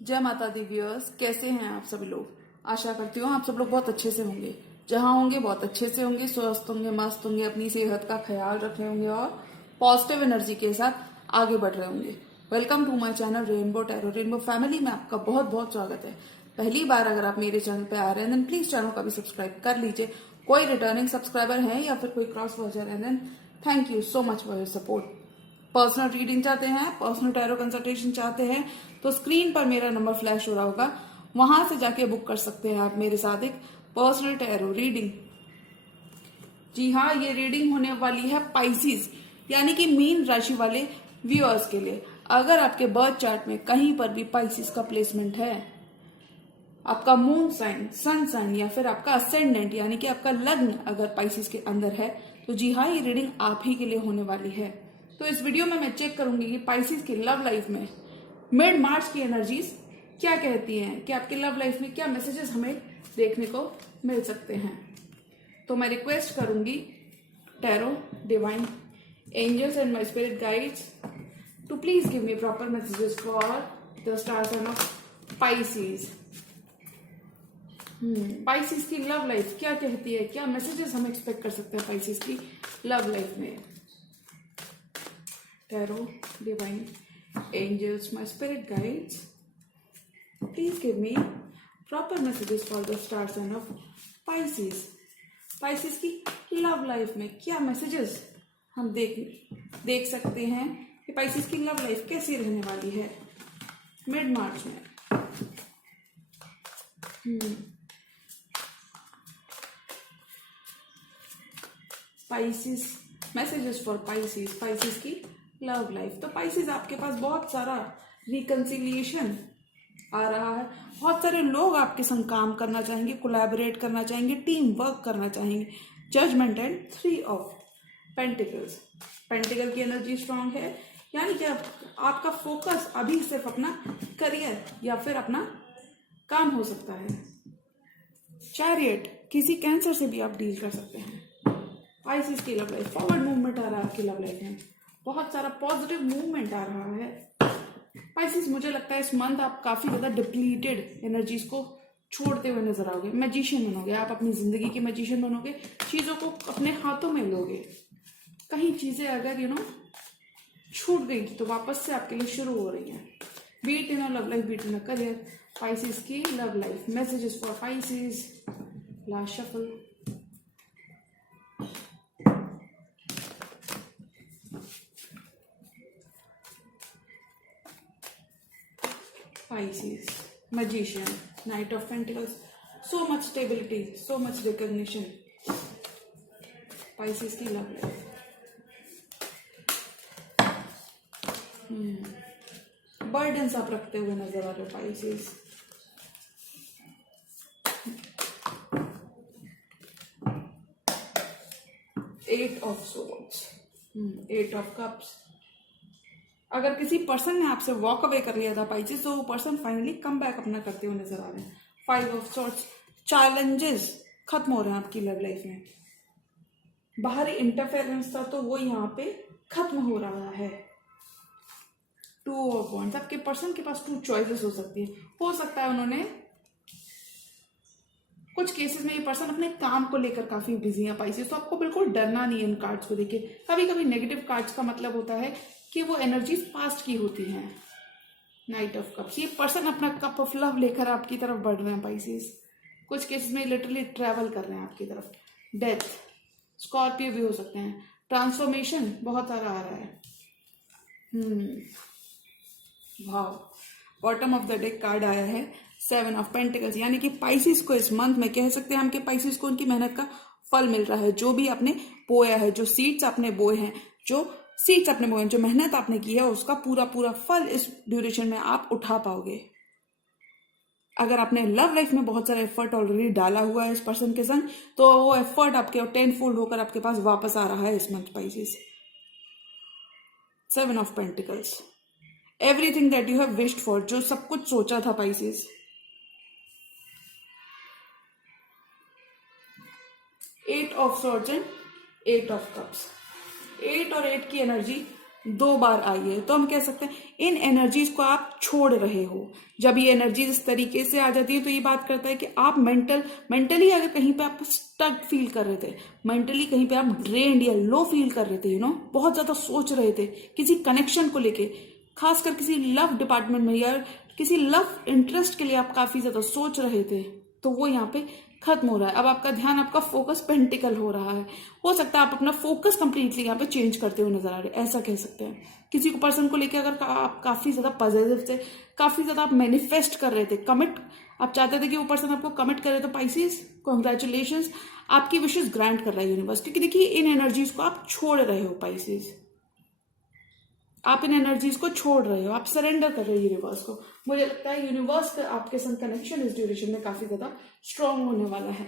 जय माता the viewers, कैसे हैं आप सभी लोग। आशा करती हूँ आप सब लोग बहुत अच्छे से होंगे। जहां होंगे बहुत अच्छे से होंगे, स्वस्थ होंगे, मस्त होंगे, अपनी सेहत का ख्याल रख रहे होंगे और पॉजिटिव एनर्जी के साथ आगे बढ़ रहे होंगे। Welcome to my channel rainbow tarot. Rainbow family में आपका बहुत बहुत स्वागत है। पहली बार अगर आप मेरे चैनल पे आ रहे हैं देन प्लीज चैनल को भी सब्सक्राइब कर लीजिए। कोई रिटर्निंग सब्सक्राइबर है या फिर कोई क्रॉस वर्जर है then thank you so much for your support. Personal reading चाहते हैं, पर्सनल टैरो कंसल्टेशन चाहते हैं तो स्क्रीन पर मेरा नंबर फ्लैश हो रहा होगा, वहां से जाके बुक कर सकते हैं आप मेरे साथ एक पर्सनल टैरो रीडिंग। जी हाँ, ये रीडिंग होने वाली है पाइसिस यानी कि मीन राशि वाले व्यूअर्स के लिए। अगर आपके बर्थ चार्ट में कहीं पर भी पाइसिस का प्लेसमेंट है, आपका मून साइन, सन साइन या फिर आपका असेंडेंट यानी कि आपका लग्न अगर पाइसिस के अंदर है तो जी हाँ, ये रीडिंग आप ही के लिए होने वाली है। तो इस वीडियो में मैं चेक करूंगी कि पाइसिस की लव लाइफ में मिड मार्च की एनर्जीज क्या कहती हैं, कि आपके लव लाइफ में क्या मैसेजेस हमें देखने को मिल सकते हैं। तो मैं रिक्वेस्ट करूंगी tarot, divine angels and my spirit guides to please give me proper messages for the star sign of Pisces. Pisces की लव लाइफ क्या कहती है, क्या मैसेजेस हम एक्सपेक्ट कर सकते हैं पाइसिस की लव लाइफ में। Tarot, divine angels, my spirit guides, please give me proper messages for the star sign of Pisces. Pisces की लव लाइफ में क्या मैसेजेस हम देख सकते हैं कि पाइसिस की लव लाइफ कैसी रहने वाली है मिड मार्च में। Pisces, messages for Pisces, Pisces की लव लाइफ। तो पाइसिस, आपके पास बहुत सारा रिकंसिलिएशन आ रहा है, बहुत सारे लोग आपके संग काम करना चाहेंगे, कोलैबोरेट करना चाहेंगे, टीम वर्क करना चाहेंगे। Judgement and 3 of pentacles, pentacle की एनर्जी स्ट्रांग है यानी कि आपका फोकस अभी सिर्फ अपना करियर या फिर अपना काम हो सकता है। चैरियट, किसी कैंसर से भी आप डील कर सकते हैं। पाइसिस की लव लाइफ, फॉरवर्ड मूवमेंट आ रहा है आपकी लव लाइफ में, बहुत सारा पॉजिटिव मूवमेंट आ रहा है। पाइसिस, मुझे लगता है इस मंथ आप काफी ज्यादा डिप्लीटेड एनर्जीज को छोड़ते हुए नजर आओगे। मैजिशियन बनोगे आप, अपनी जिंदगी के मैजिशियन बनोगे, चीजों को अपने हाथों में लोगे। कहीं चीजें अगर छूट गई तो वापस से आपके लिए शुरू हो रही है। Beat in a love life, beat in a career. Pisces की love life, messages for Pisces, last shuffle. Pisces, Magician, Knight of Pentacles, so much stability, so much recognition. Pisces की लव लाइफ, बर्डन्स आप रखते हुए नजर आ रहे हो Pisces. Eight of swords, 8 of cups. अगर किसी पर्सन ने आपसे वॉक अवे कर लिया था पाइसेस, तो वो पर्सन फाइनली कम बैक अपना करते हुए नजर आ रहे हैं। 5 ऑफ सॉर्ट्स, चैलेंजेस खत्म हो रहे हैं आपकी लव लाइफ में। बाहरी इंटरफेरेंस था तो वो यहाँ पे खत्म हो रहा है। 2 ऑफ वॉन्ड्स, आपके पर्सन के पास 2 चॉइसेस हो सकती है। हो सकता है उन्होंने कुछ केसेस में ये पर्सन अपने काम को लेकर काफी बिजी है पाइसेस, तो आपको बिल्कुल डरना नहीं है इन कार्ड्स को देखे। कभी कभी नेगेटिव कार्ड्स का मतलब होता है कि वो एनर्जीज पास्ट की होती हैं। नाइट ऑफ कप्स, ये पर्सन अपना कप ऑफ लव लेकर आपकी तरफ बढ़ रहे हैं पाइसेस। कुछ केसेस में लिटरली ट्रैवल कर रहे हैं आपकी तरफ। डेथ, स्कॉर्पियो भी हो सकते हैं। ट्रांसफॉर्मेशन बहुत सारा आ रहा है। Wow, bottom of the deck card आया है 7 ऑफ पेंटिकल्स, यानी कि पाइसिस को इस मंथ में कह सकते हैं हम कि पाइसिस को उनकी मेहनत का फल मिल रहा है। जो भी आपने बोया है, जो सीड्स आपने बोए हैं, जो मेहनत आपने की है, उसका पूरा पूरा फल इस ड्यूरेशन में आप उठा पाओगे। अगर आपने लव लाइफ में बहुत सारा एफर्ट ऑलरेडी डाला हुआ है इस पर्सन के संग, तो वो एफर्ट आपके 10 फोल्ड होकर आपके पास वापस आ रहा है इस month Pisces. 7 of pentacles, everything that you have wished for, जो सब कुछ सोचा था Pisces. 8 of swords and 8 of cups. 8 और 8 की एनर्जी 2 बार आई है, तो हम कह सकते हैं इन एनर्जीज को आप छोड़ रहे हो। जब ये एनर्जीज इस तरीके से आ जाती है तो ये बात करता है कि आप मेंटली अगर कहीं पे आप स्टक फील कर रहे थे, मेंटली कहीं पे आप ड्रेन्ड या लो फील कर रहे थे, बहुत ज्यादा सोच रहे थे किसी कनेक्शन को लेके, खासकर किसी लव डिपार्टमेंट में या किसी लव इंटरेस्ट के लिए आप काफी ज्यादा सोच रहे थे, तो वो यहाँ पे खत्म हो रहा है। अब आपका ध्यान, आपका फोकस पेंटिकल हो रहा है। हो सकता है आप अपना फोकस कंप्लीटली यहाँ पे चेंज करते हुए नजर आ रहे, ऐसा कह सकते हैं। किसी को पर्सन को लेकर अगर आप काफी ज्यादा पॉजिटिव थे, काफी ज्यादा आप मैनिफेस्ट कर रहे थे, कमिट आप चाहते थे कि वो पर्सन आपको कमिट करे, तो पाइसेस कॉन्ग्रेचुलेशंस, आपकी विशेष ग्रांट कर रहा है यूनिवर्स। क्योंकि देखिए इन एनर्जीज को आप छोड़ रहे हो पाइसेस, आप इन एनर्जीज को छोड़ रहे हो, आप सरेंडर कर रहे हो यूनिवर्स को। मुझे लगता है यूनिवर्स का आपके संग कनेक्शन इस ड्यूरेशन में काफी ज्यादा स्ट्रांग होने वाला है।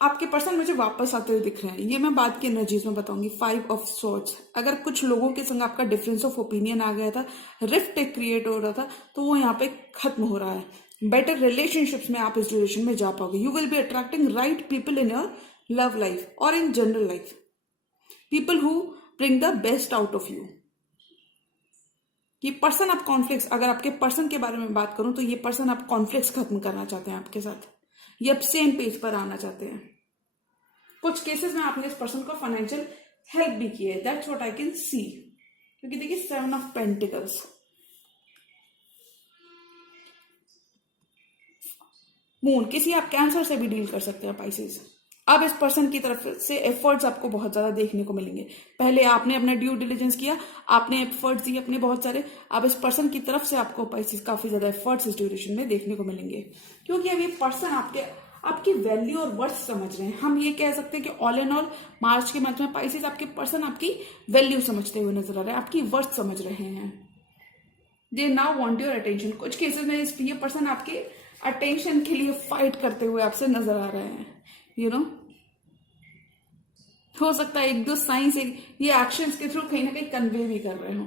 आपके पर्सन मुझे वापस आते हुए दिख रहे हैं, ये मैं बाद की एनर्जीज में बताऊंगी। 5 ऑफ सॉर्ड्स, अगर कुछ लोगों के संग आपका डिफरेंस ऑफ ओपिनियन आ गया था, रिफ्ट एक क्रिएट हो रहा था, तो वो यहाँ पे खत्म हो रहा है। बेटर रिलेशनशिप्स में आप इस ड्यूरेशन में जा पाओगे। You will be attracting right people in your love life और in general life, people who bring the best out of you. ये पर्सन आप कॉन्फ्लिक्ट्स, अगर आपके पर्सन के बारे में बात करूं तो ये पर्सन आप कॉन्फ्लिक्ट्स खत्म करना चाहते हैं आपके साथ, ये अब सेम पेज पर आना चाहते हैं। कुछ केसेस में आपने इस पर्सन को फाइनेंशियल हेल्प भी की है, that's what I can see. क्योंकि देखिए 7 ऑफ पेंटिकल्स, मून, किसी आप कैंसर से भी डील कर सकते हैं पाइसेस। अब इस पर्सन की तरफ से एफर्ट्स आपको बहुत ज्यादा देखने को मिलेंगे। पहले आपने अपना ड्यू डिलिजेंस किया, आपने एफर्ट्स दिए अपने बहुत सारे, अब इस पर्सन की तरफ से आपको पाइसेस काफी ज्यादा एफर्ट्स इस ड्यूरेशन में देखने को मिलेंगे। क्योंकि अब ये पर्सन आपकी वैल्यू और वर्थ समझ रहे हैं। हम ये कह सकते हैं कि ऑल इन ऑल मार्च के मंथ में पाइसेस आपके पर्सन आपकी वैल्यू समझते हुए नजर आ रहे हैं, आपकी वर्थ समझ रहे हैं। दे नाउ वांट योर अटेंशन। कुछ केसेस में ये पर्सन आपके अटेंशन के लिए फाइट करते हुए आपसे नजर आ रहे हैं। हो सकता है 1-2 साइंस ये एक्शंस के थ्रू कहीं ना कहीं कन्वे भी कर रहे हो।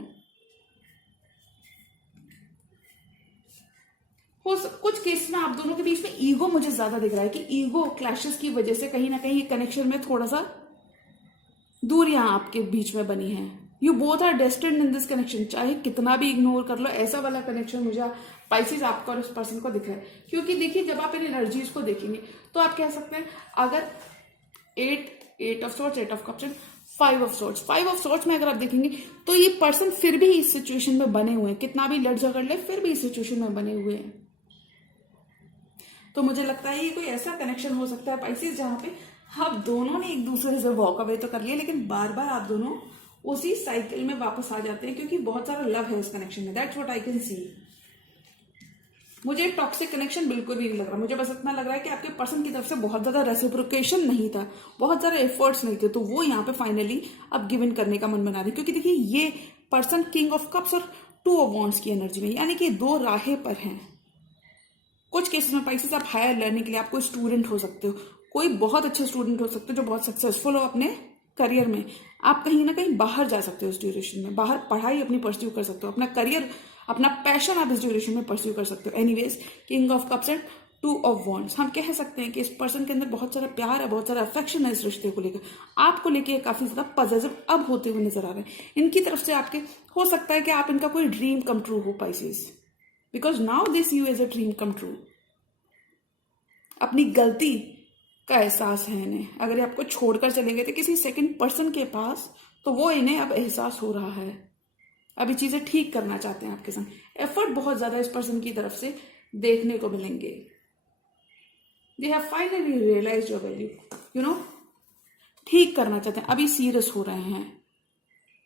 कुछ केस में आप दोनों के बीच में ईगो मुझे ज्यादा दिख रहा है कि ईगो क्लैशेस की वजह से कहीं ना कहीं कनेक्शन में थोड़ा सा दूरियां आपके बीच में बनी है। You both are destined in this connection, चाहे कितना भी इग्नोर कर लो, ऐसा वाला कनेक्शन मुझे पाइसेस आपका और उस पर्सन को दिख रहा है। क्योंकि देखिए जब आप इन एनर्जीज को देखेंगे तो आप कह सकते हैं, अगर 8 of swords, 8 of cups and 5 of swords, 5 of swords में अगर आप देखेंगे तो ये पर्सन फिर भी इस सिचुएशन में बने हुए हैं, कितना भी लड़ झगड़ ले फिर भी इस सिचुएशन में बने हुए हैं। तो मुझे लगता है ये कोई ऐसा कनेक्शन हो सकता है पाइसेस जहां पे आप दोनों ने एक दूसरे से वॉक अवे तो कर लिया, लेकिन बार बार आप दोनों उसी साइकिल में वापस आ जाते हैं, क्योंकि बहुत सारा लव है इस कनेक्शन में। That's what I can see. मुझे टॉक्सिक कनेक्शन बिल्कुल भी नहीं लग रहा, मुझे बस इतना लग रहा है कि आपके पर्सन की तरफ से बहुत ज्यादा रेसिप्रोकेशन नहीं था, बहुत सारे एफर्ट्स नहीं थे, तो वो यहाँ पे फाइनली अब गिव इन करने का मन बना रही। क्योंकि देखिए ये पर्सन किंग ऑफ कप्स और 2 ऑफ वॉन्ड्स की एनर्जी में, यानी कि 2 राहें पर हैं। कुछ केसेस में पाइसेस आप हायर लर्निंग के लिए आप कोई स्टूडेंट हो सकते हो, कोई बहुत अच्छे स्टूडेंट हो सकते हो जो बहुत सक्सेसफुल हो अपने करियर में। आप कहीं ना कहीं बाहर जा सकते हो इस ड्यूरेशन में, बाहर पढ़ाई अपनी परस्यू कर सकते हो, अपना करियर, अपना पैशन आप इस ड्यूरेशन में परस्यू कर सकते हो। Anyways, king of cups and 2 of wands, हम कह सकते हैं कि इस पर्सन के अंदर बहुत सारा प्यार है, बहुत सारा अफेक्शन है इस रिश्ते को लेकर, आपको लेके काफी ज्यादा पॉजिटिव अब होते हुए नजर आ रहे हैं। इनकी तरफ से आपके हो सकता है कि आप इनका कोई ड्रीम कम ट्रू हो Pisces, because now they see you as a dream come true. अपनी गलती का एहसास है इन्हें, अगर ये आपको छोड़कर चले गए थे किसी सेकंड पर्सन के पास, तो वो इन्हें अब एहसास हो रहा है, अब ये चीजें ठीक करना चाहते हैं आपके संग। एफर्ट बहुत ज्यादा इस पर्सन की तरफ से देखने को मिलेंगे। They have finally realised your value, ठीक करना चाहते हैं, अभी सीरियस हो रहे हैं।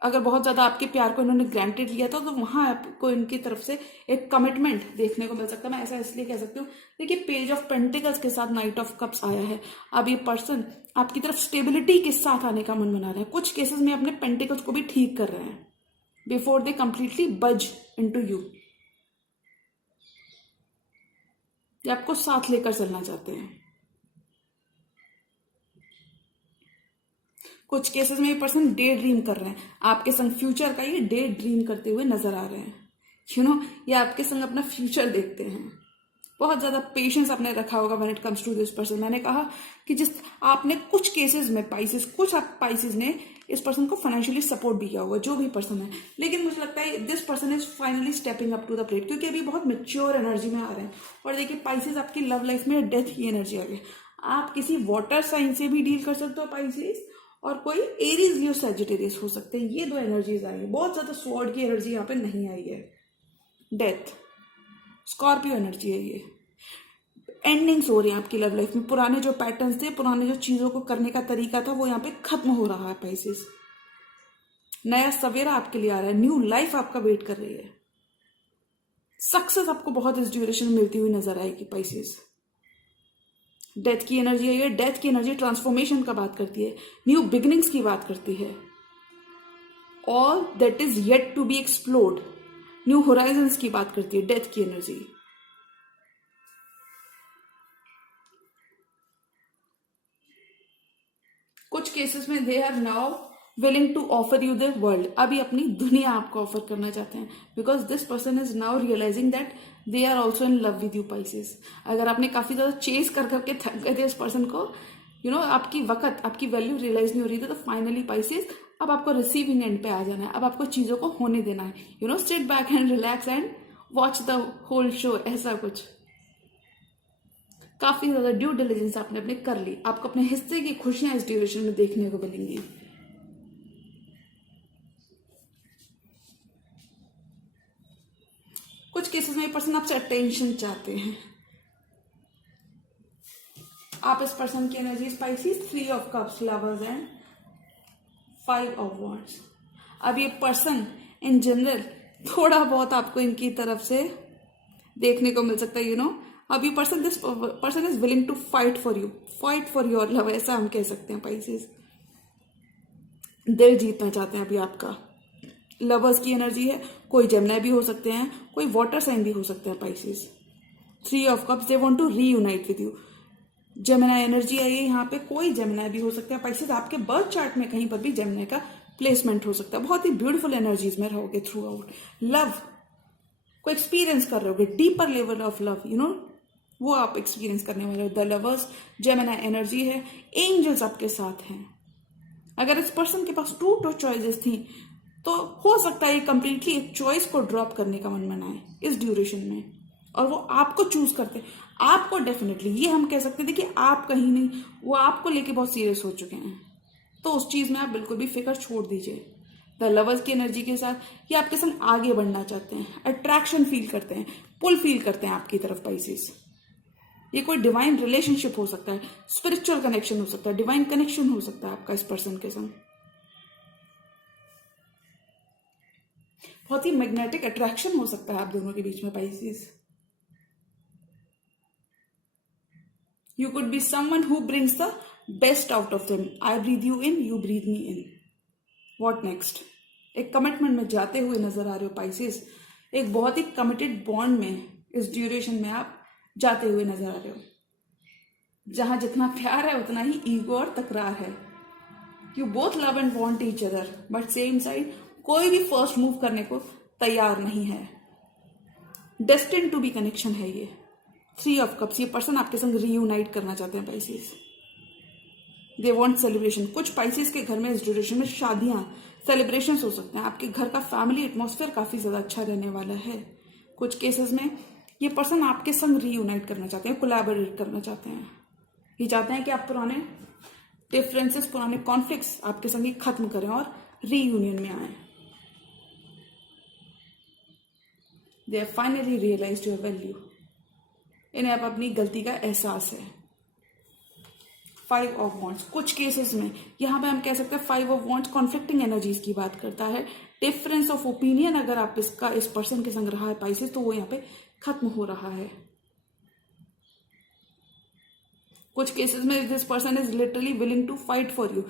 अगर बहुत ज्यादा आपके प्यार को इन्होंने ग्रांटेड लिया था, तो वहां आपको इनकी तरफ से एक कमिटमेंट देखने को मिल सकता है। मैं ऐसा इसलिए कह सकती हूँ, देखिए पेज ऑफ पेंटिकल्स के साथ नाइट ऑफ कप्स आया है। अब ये पर्सन आपकी तरफ स्टेबिलिटी के साथ आने का मन बना रहे हैं। कुछ केसेस में अपने पेंटिकल्स को भी ठीक कर रहे हैं बिफोर दे कंप्लीटली बज इनटू यू। ये आपको साथ लेकर चलना चाहते हैं। कुछ केसेस में ये पर्सन डे ड्रीम कर रहे हैं, आपके संग फ्यूचर का ये डे ड्रीम करते हुए नजर आ रहे हैं। ये आपके संग अपना फ्यूचर देखते हैं। बहुत ज्यादा पेशेंस आपने रखा होगा when it comes to this person. मैंने कहा कि जिस आपने कुछ केसेस में पाइसेस, कुछ पाइसेस ने इस पर्सन को फाइनेंशियली सपोर्ट भी किया होगा, जो भी पर्सन है। लेकिन मुझे लगता है this person is finally stepping up to the plate, क्योंकि अभी बहुत मेच्योर एनर्जी में आ रहे हैं। और देखिए पाइसेस आपकी लव लाइफ में डेथ की एनर्जी आ गई। आप किसी वाटर साइन से भी डील कर सकते हो पाइसेस, और कोई एरीज लियो सैजिटेरियस हो सकते हैं। ये दो एनर्जीज आई है, बहुत ज्यादा स्वॉर्ड की एनर्जी यहाँ पे नहीं आई है। डेथ, स्कॉर्पियो एनर्जी है ये। एंडिंग्स हो रही है आपकी लव लाइफ में। पुराने जो पैटर्न्स थे, पुराने जो चीजों को करने का तरीका था, वो यहाँ पे खत्म हो रहा है पाइसेस। नया सवेरा आपके लिए आ रहा है, न्यू लाइफ आपका वेट कर रही है। सक्सेस आपको बहुत इस ड्यूरेशन में मिलती हुई नजर आएगी पाइसेस। डेथ की एनर्जी आई है। डेथ की एनर्जी ट्रांसफॉर्मेशन का बात करती है, न्यू बिगिनिंग्स की बात करती है। All that is yet to be explored, new horizons की बात करती है डेथ की एनर्जी। कुछ केसेस में they are now willing to offer you the world, अभी अपनी दुनिया आपको ऑफर करना चाहते हैं, because this person is now realising that they are also in love with you Pisces. अगर आपने काफी ज्यादा चेस कर करके थक गए थे इस पर्सन को, आपकी वक्त, आपकी वैल्यू रियलाइज नहीं हो रही थी, तो फाइनली पाइसेस अब आपको रिसीविंग एंड पे आ जाना है। अब आपको चीजों को होने देना है। Sit back and relax and watch the whole show, ऐसा कुछ। काफी ज्यादा ड्यू डिलिजेंस आपने अपने कर ली, आपको अपने हिस्से की खुशियां इस ड्यूरेशन में देखने को मिलेंगी। कुछ केसेस में ये पर्सन आपसे अटेंशन चाहते हैं। आप इस पर्सन की energy species, 3 of cups, lovers and 5 of wands. अब ये पर्सन इन जनरल थोड़ा बहुत आपको इनकी तरफ से देखने को मिल सकता है। अब ये person, this person is willing to fight for you, fight for your love, ऐसा हम कह सकते हैं पाइसेस। दिल जीतना चाहते हैं अभी आपका। लवर्स की एनर्जी है, कोई जेमिनी भी हो सकते हैं, कोई वाटर साइन भी हो सकते हैं Pisces. 3 of cups, they want to reunite with you. Gemini energy आई है यहाँ पे, कोई जेमिनी भी हो सकता है पाइसेस। आपके बर्थ चार्ट में कहीं पर भी जेमिनी का प्लेसमेंट हो सकता है। बहुत ही ब्यूटीफुल एनर्जीज में रहोगे थ्रू आउट। लव को एक्सपीरियंस कर रहे होगे, डीपर लेवल ऑफ लव, वो आप एक्सपीरियंस करने वाले हो। द लवर्स, जेमिनी एनर्जी है, एंजल्स आपके साथ हैं। अगर इस पर्सन के पास 2 चॉइसेस थी, तो हो सकता है कंप्लीटली एक चॉइस को ड्रॉप करने का मन बनाए इस ड्यूरेशन में, और वो आपको चूज करते, आपको डेफिनेटली, ये हम कह सकते थे कि आप कहीं नहीं, वो आपको लेके बहुत सीरियस हो चुके हैं। तो उस चीज में आप बिल्कुल भी फिक्र छोड़ दीजिए। द लवर्स की एनर्जी के साथ ये आपके संग आगे बढ़ना चाहते हैं, अट्रैक्शन फील करते हैं, पुल फील करते हैं आपकी तरफ पाइसेस। ये कोई डिवाइन रिलेशनशिप हो सकता है, स्पिरिचुअल कनेक्शन हो सकता है, डिवाइन कनेक्शन हो सकता है आपका इस पर्सन के संग। बहुत ही मैग्नेटिक अट्रैक्शन हो सकता है आप दोनों के बीच में Pisces. You could be someone who brings the best out of them. I breathe you in, you breathe me in. What next? एक कमिटमेंट में जाते हुए नजर आ रहे हो पाइसेस। एक बहुत ही कमिटेड बॉन्ड में इस ड्यूरेशन में आप जाते हुए नजर आ रहे हो, जहां जितना प्यार है उतना ही ईगो और तकरार है। You both love and want each other, but same side कोई भी फर्स्ट मूव करने को तैयार नहीं है। डेस्टिन्ड टू बी कनेक्शन है ये। 3 ऑफ कप्स, ये पर्सन आपके संग रीयूनाइट करना चाहते हैं पाइसेस। They want celebration. कुछ पाइसेस के घर में इस ड्यूरेशन में शादियां, सेलिब्रेशन हो सकते हैं। आपके घर का फैमिली एटमॉस्फेयर काफी ज्यादा अच्छा रहने वाला है। कुछ केसेस में ये पर्सन आपके संग रीयूनाइट करना चाहते हैं, कोलैबोरेट करना चाहते हैं। ये चाहते हैं कि आप पुराने डिफरेंसेस, पुराने कॉन्फ्लिक्ट्स आपके संग ही खत्म करें और रीयूनियन में आए। They have finally realised your value. इन्हें अब अपनी गलती का एहसास है। 5 ऑफ वॉन्ड्स, कुछ केसेस में यहां पे हम कह सकते हैं 5 ऑफ वॉन्ड्स कॉन्फ्लिक्टिंग एनर्जीज की बात करता है। डिफरेंस ऑफ ओपिनियन अगर आप इसका इस पर्सन के संग रहा है पाइसेस, तो वो यहाँ पे खत्म हो रहा है। कुछ केसेस में this person is literally willing to fight for you.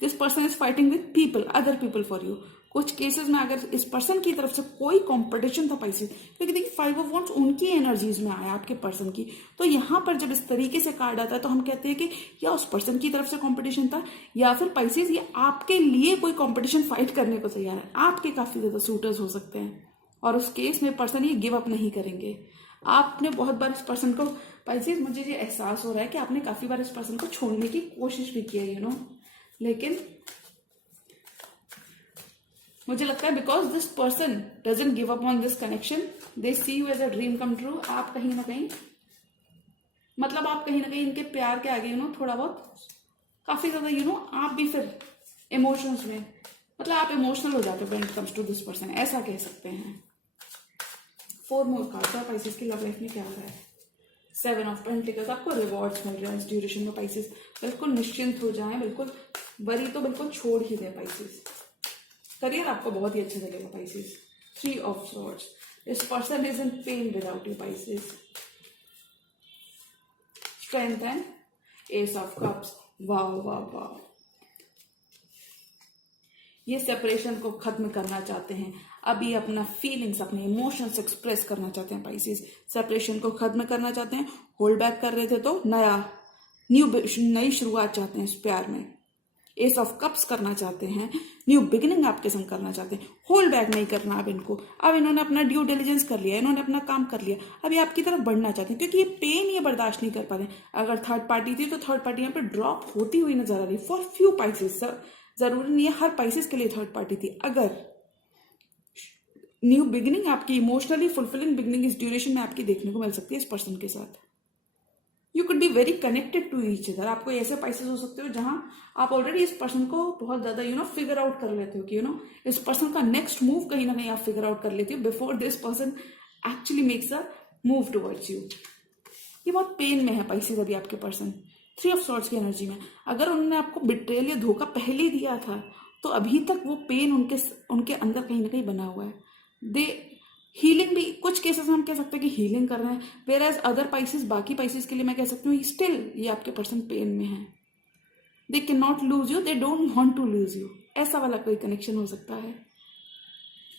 This person is fighting with people, other people for you. कुछ केसेस में अगर इस पर्सन की तरफ से कोई कंपटीशन था पाइसेस, क्योंकि देखिए 5 ऑफ वॉन्ड्स उनकी एनर्जीज में आया आपके पर्सन की, तो यहां पर जब इस तरीके से कार्ड आता है तो हम कहते हैं कि या उस पर्सन की तरफ से कंपटीशन था, या फिर पाइसेस ये आपके लिए कोई कंपटीशन फाइट करने को तैयार है। आपके काफी ज्यादा सूटर्स हो सकते हैं, और उस केस में पर्सन ये गिव अप नहीं करेंगे। आपने बहुत बार इस पर्सन को, पाइसेस मुझे ये एहसास हो रहा है कि आपने काफी बार इस पर्सन को छोड़ने की कोशिश भी किया, लेकिन मुझे लगता है because this person doesn't give up on this connection, they see you as a dream come true. आप कहीं ना कहीं मतलब आप कहीं ना कहीं इनके प्यार के आगे थोड़ा बहुत काफी ज्यादा आप भी फिर इमोशंस में मतलब आप इमोशनल हो जाते हो when it comes to this person, ऐसा कह सकते हैं। 4 मोर कार्ड्स और पाइसेस की लव लाइफ में क्या हो रहा है? 7 ऑफ पेंटिकल्स, आपको रिवॉर्ड्स मिल रहे हैं इस ड्यूरेशन में पाइसेस। बिल्कुल निश्चिंत हो जाएं, बिल्कुल वरी तो बिल्कुल छोड़ ही दें पाइसेस। करियर आपको बहुत ही अच्छा चलेगा Pisces. 3 of swords, this person is in pain without you Pisces. Strength and ace of cups, wow wow wow. ये सेपरेशन को खत्म करना चाहते हैं, अभी अपना फीलिंग्स अपने इमोशंस एक्सप्रेस करना चाहते हैं पाइसेस। सेपरेशन को खत्म करना चाहते हैं, होल्ड बैक कर रहे थे तो नई शुरुआत चाहते हैं इस प्यार में। एस ऑफ कप्स करना चाहते हैं, न्यू बिगिनिंग आपके संग करना चाहते हैं। होल्ड बैक नहीं करना अब इनको, अब इन्होंने अपना ड्यू डिलिजेंस कर लिया, इन्होंने अपना काम कर लिया, अभी आपकी तरफ बढ़ना चाहते हैं क्योंकि ये पेन ये बर्दाश्त नहीं कर पा रहे। अगर थर्ड पार्टी थी तो थर्ड पार्टी यहाँ पे ड्रॉप होती हुई नजर आ रही फॉर फ्यू पाइसेस। जरूरी नहीं है हर पाइसेस के लिए थर्ड पार्टी थी। अगर न्यू बिगिनिंग आपकी इमोशनली फुलफिलिंग बिगिनिंग इस ड्यूरेशन में आपकी देखने को मिल सकती है इस पर्सन के साथ। You could be very connected to each other. आपको ऐसे पाइसेस हो सकते हो जहां आप ऑलरेडी इस पर्सन को बहुत ज्यादा फिगर आउट कर लेते हो कि इस पर्सन का नेक्स्ट मूव कहीं ना कहीं आप फिगर आउट कर लेते हो before this person actually makes a move towards you. ये बहुत पेन में है पाइसेस अभी आपके पर्सन। 3 ऑफ सॉर्ड्स की एनर्जी में अगर उन्होंने आपको बिट्रेयल या धोखा पहले दिया था तो अभी तक वो पेन उनके अंदर कहीं ना कहीं बना हुआ है। दे हीलिंग भी कुछ केसेस में हम कह सकते हैं कि हीलिंग कर रहे हैं, वेयर एज अदर पाइसेस बाकी पाइसेस के लिए मैं कह सकती हूँ स्टिल ये आपके पर्सन पेन में है। They can not lose you, they don't want to lose you, ऐसा वाला कोई कनेक्शन हो सकता है।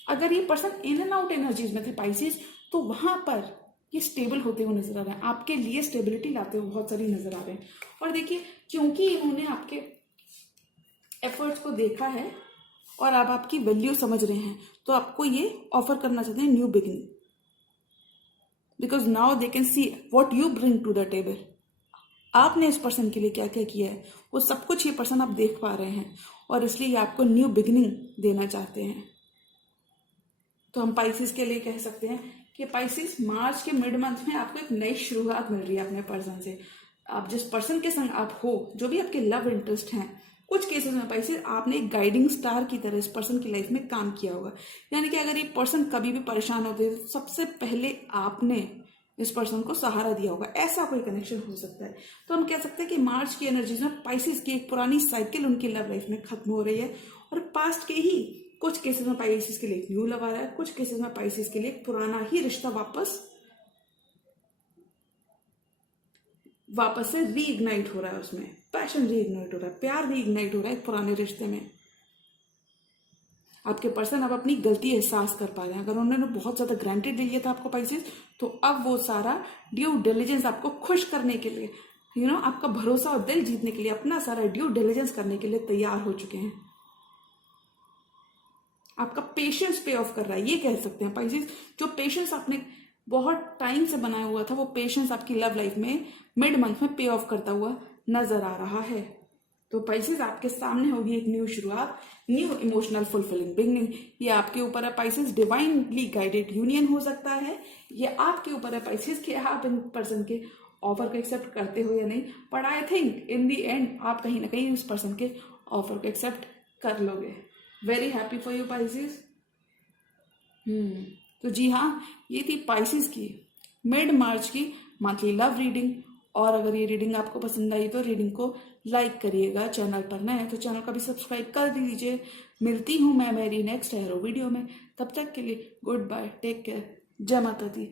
अगर ये person in and out energies में थे पाइसेस तो वहां पर ये स्टेबल होते हुए नजर आ रहे हैं, आपके लिए स्टेबिलिटी लाते हुए बहुत सारी नजर आ रहे हैं। और देखिए क्योंकि इन्होंने आपके एफर्ट्स को देखा है और अब आपकी वैल्यू समझ रहे हैं तो आपको ये ऑफर करना चाहते हैं new beginning, because now they can see what you bring to the table. आपने इस पर्सन के लिए क्या क्या किया है वो सब कुछ ये पर्सन आप देख पा रहे हैं और इसलिए ये आपको न्यू बिगिनिंग देना चाहते हैं। तो हम पाइसेस के लिए कह सकते हैं कि पाइसेस मार्च के मिड मंथ में आपको एक नई शुरुआत मिल रही है अपने पर्सन से। आप जिस पर्सन के संग आप हो, जो भी आपके लव इंटरेस्ट हैं, कुछ केसेस में पाइसेस आपने एक गाइडिंग स्टार की तरह इस पर्सन की लाइफ में काम किया होगा। यानी कि अगर ये पर्सन कभी भी परेशान होते तो सबसे पहले आपने इस पर्सन को सहारा दिया होगा, ऐसा कोई कनेक्शन हो सकता है। तो हम कह सकते हैं कि मार्च की एनर्जीज में पाइसेस की एक पुरानी साइकिल उनकी लव लाइफ में खत्म हो रही है और पास्ट के ही कुछ केसेस में पाइसेस के लिए एक न्यू लव आ रहा है, कुछ केसेस में पाइसेस के लिए एक पुराना ही रिश्ता वापस से रीइग्नाइट हो रहा है, उसमें पैशन रीइग्नाइट हो रहा है, प्यार रीइग्नाइट हो रहा है एक पुराने रिश्ते में। आपके पर्सन अब अपनी गलती एहसास कर पा रहे हैं। अगर उन्होंने बहुत ज्यादा ग्रांटेड ले लिया था आपको पाइसेस तो अब वो सारा ड्यू डिलिजेंस आपको खुश करने के लिए आपका भरोसा और दिल जीतने के लिए अपना सारा ड्यू डिलिजेंस करने के लिए तैयार हो चुके हैं। आपका पेशेंस पे ऑफ कर रहा है, ये कह सकते हैं पाइसेस। जो पेशेंस आपने बहुत टाइम से बनाया हुआ था वो पेशेंस आपकी लव लाइफ में मिड मंथ में पे ऑफ करता हुआ नजर आ रहा है। तो पाइसेस आपके सामने होगी एक न्यू शुरुआत, न्यू इमोशनल फुलफिलिंग बिगिनिंग। ये आपके ऊपर है पाइसेस, डिवाइनली गाइडेड यूनियन हो सकता है। ये आपके ऊपर है पाइसेस कि आप इन पर्सन के ऑफर को एक्सेप्ट करते हो या नहीं, but I think in the and आप कहीं ना कहीं उस पर्सन के ऑफर को एक्सेप्ट कर लोगे। Very happy for you Pisces. तो जी हाँ, ये थी पाइसेस की मिड मार्च की मंथली लव रीडिंग। और अगर ये रीडिंग आपको पसंद आई तो रीडिंग को लाइक करिएगा, चैनल पर नए हैं तो चैनल का भी सब्सक्राइब कर दीजिए। मिलती हूँ मैं मेरी नेक्स्ट एरो वीडियो में, तब तक के लिए गुड बाय, टेक केयर, जय माता दी।